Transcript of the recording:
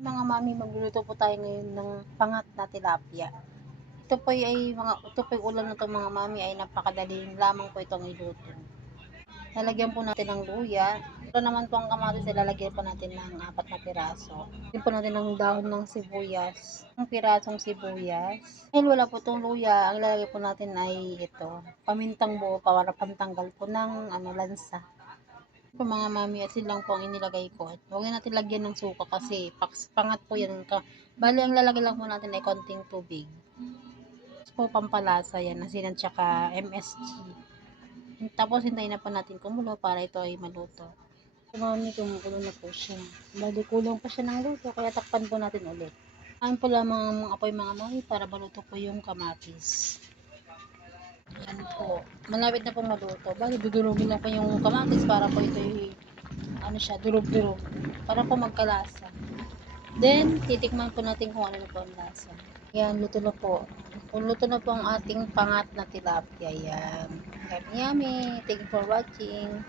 Mga mami, magluluto po tayo ngayon ng pangat na tilapia. Ito po ulam na to mga mami ay napakadaling lamang po itong iluto. Lalagyan po natin ng luya. Ito naman po ang kamatis ay lalagyan po natin ng 4 na piraso. Lalagyan po natin ng dahon ng sibuyas. Ang pirasong sibuyas. Dahil wala po itong luya, ang lalagyan po natin ay ito, pamintang buo para pantanggal po ng lansa. Po mga mami, asin lang po ang inilagay ko. Huwag na natin lagyan ng suka kasi pangat po yan. Bali, ang lalagay lang po natin ay konting tubig. Tapos po pampalasa yan, asin at saka MSG. Tapos hintayin na po natin kumulo para ito ay maluto. So, mami, kumukulo na po siya. Bali, kulang pa siya ng luto, kaya takpan po natin ulit. Kain po lamang ang mga apoy mga mami para maluto po yung kamatis. Yan po. Malapit na po maluto. Bali, dudurugin lang po yung kamatis para po ito durog-durog. Para po magkalasa. Then, titikman po natin kung ano na po ang lasa. Yan, luto na po. Luto na po ang ating pangat na tilapia. Yan. Yummy, yummy. Thank you for watching.